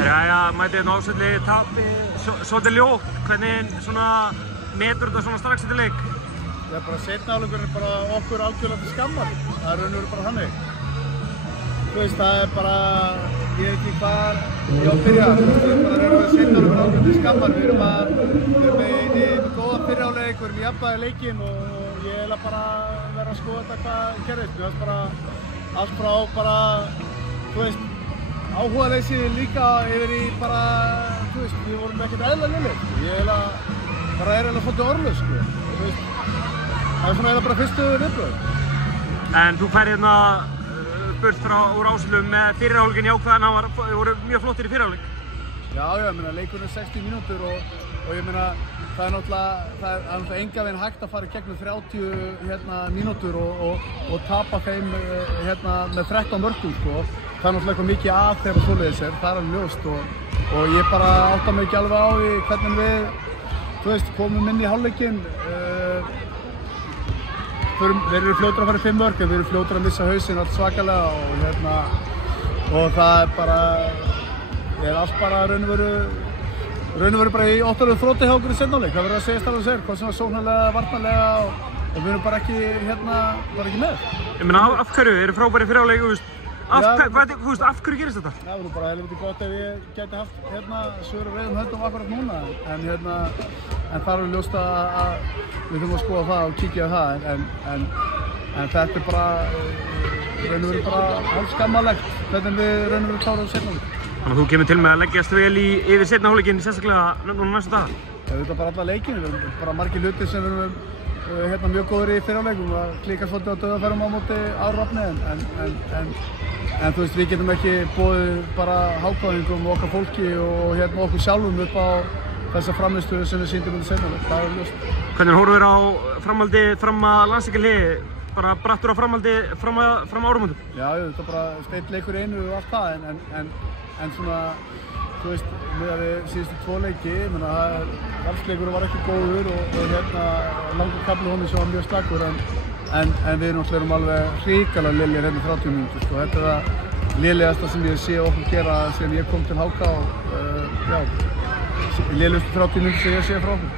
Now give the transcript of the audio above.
Jæja, mætið hérna ásætli tapi svolítið ljótt. Hvernig svona metur þetta svona strax eftir leik? Já, bara seinni hálfleikurinn bara okkur algjörlega til skammar. Það er raunverulega bara þannig. Þú veist, það er bara, ég veit ekki hvað ég á að byrja. Þú veist, það er bara raunverulega seinni hálfleikurinn algjörlega til skammar. Við erum með góða fyrri hálfleik, við erum í jafnvægi leikinn og ég er bara verið að skoða þetta hvað gerðist. Mér fannst bara allt frá bara, þú veist, áhugaleysi líka yfir í bara, þú veist, við vorum ekkert eðlilega lélegir. Ég er eiginlega svolítið orðlaus, sko. Þú veist, það er svona eiginlega bara fyrstu viðbrögð. En þú færði hérna burt úr Áslum með fyrri hálfleikinn jákvæðan, þeir voru mjög flottir í fyrri hálfleik. Já, ég meina, leikurinn er 60 mínútur og ég meina, það er náttúrulega enga veginn hægt að fara í gegnum 30 mínútur og tapa þeim með 13 mörkum, sko. Það er náttúrulega eitthvað mikið að þegar svoleiðis er, það er alveg ljóst og ég bara átta mig ekki alveg á því hvernig við, þú veist, komum inn í hálfleikinn. Þeir eru fljótir að fara í 5 mörk, en við erum fljótir að missa hausinn allt svakalega og það er bara, ég er allt bara raun og veru bara í óttalegu þrótti hjá okkur í seinni hálfleik. Það verður að segjast alveg sér, hvað sem var sóknarlega, varnarlega og við erum bara ekki með. Ég meina, af hverju? Eru frábæri fyrri hálfleik, þú veist? Af hverju gerist þetta? Það verður bara helviti gott ef ég gæti haft svör og reiðum höndum akkurat núna. En það er alveg ljóst að við þurfum að skoða það og kíkja á það. En þetta er bara, raun og veru bara hálf skammalegt hvernig við raun og veru klárum seinni hálfleik. Þannig að þú kemur til með að leggjast vel yfir seinni hálfleikinn, sérstaklega núna næstu daga? Við erum bara alla leikinn, við erum bara margir hlutir sem við erum mjög góður í fyrri hálfleik. Við klíkast svolítið á dauðafærum á móti Árvopni en þú veist, við getum ekki boðið bara hákáðingum og okkar fólki og okkur sjálfum upp á þessa frammistöðu sem við sýndum seinni hálfleik. Það er ljóst. Hvernig horfir á framhaldi fram að landsleikjaliði? Bara brattur á framhaldi fram áramótum? Já, þetta er bara steinn leikur í einu og allt það en svona, þú veist, með við síðustu 2 leiki, ég meina, valsleikurinn var ekki góður og langur kafli honum sem var mjög slakur en við náttúrulega alveg hrikalega lélegir hérna 30 mínútur, sko. Þetta er það lélegasta sem ég sé okkur gera síðan ég kom til HK og lélegustu 30 mínútur sem ég sé frá okkur.